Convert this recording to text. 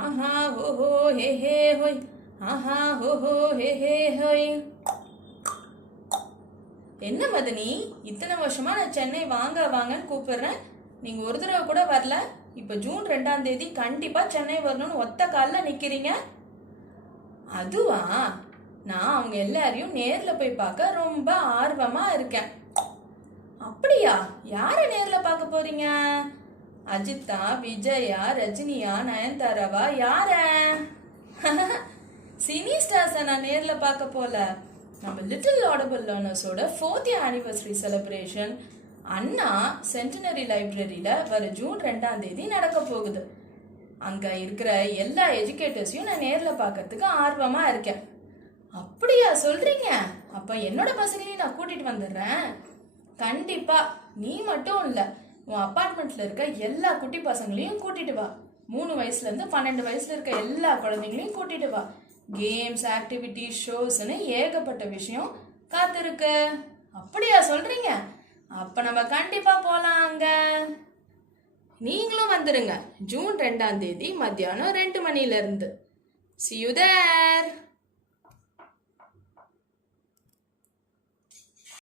ஆஹா ஓஹோ ஹே ஹே ஹோய். ஆஹா ஓஹோ ஹே ஹே ஹோய். என்ன மதனி, இத்தனை வருஷமா நான் சென்னை வாங்க வாங்கன்னு கூப்பிடுறேன், நீங்க ஒரு தடவை கூட வரல. இப்ப ஜூன் 2ஆம் தேதி கண்டிப்பா சென்னை வரணும்னு ஒத்த காலில் நிக்கிறீங்க. அதுவா, நான் அவங்க எல்லாரையும் நேர்ல போய் பார்க்க ரொம்ப ஆர்வமா இருக்கேன். அப்படியா? யார நேர்ல பார்க்க போறீங்க? அஜித்தா, விஜயா, ரஜினியா, நயன்தாராவா, யார? சினி ஸ்டார்ஸை நான் நேர்ல பார்க்க போல. நம்ம லிட்டில் ஆடபிள் லேர்னர்ஸோட 4th ஆனிவர்சரி செலிப்ரேஷன் அண்ணா சென்டினரி லைப்ரரியில வர ஜூன் 2ஆம் தேதி நடக்க போகுது. அங்க இருக்கிற எல்லா எஜுகேட்டர்ஸையும் நான் நேர்ல பார்க்கறதுக்கு ஆர்வமா இருக்கேன். அப்படியா சொல்றீங்க? அப்ப என்னோட பசங்களையும் நான் கூட்டிட்டு வந்துடுறேன். கண்டிப்பா. நீ மட்டும் இல்ல, உன் அப்பார்ட்மெண்ட்ல இருக்க எல்லா குட்டி பசங்களையும் கூட்டிட்டு வா. 3 வயசுல இருந்து 12 வயசுல இருக்க எல்லா குழந்தைங்களையும் கூட்டிட்டு வா. கேம்ஸ், ஆக்டிவிட்டி, ஷோஸ்ன்னு ஏகப்பட்ட விஷயம் காத்திருக்கு. அப்படியா சொல்றீங்க? அப்ப நம்ம கண்டிப்பா போலாம் அங்க. நீங்களும் வந்துருங்க ஜூன் 2ஆம் தேதி மத்தியானம் 2 மணில இருந்து. See you there.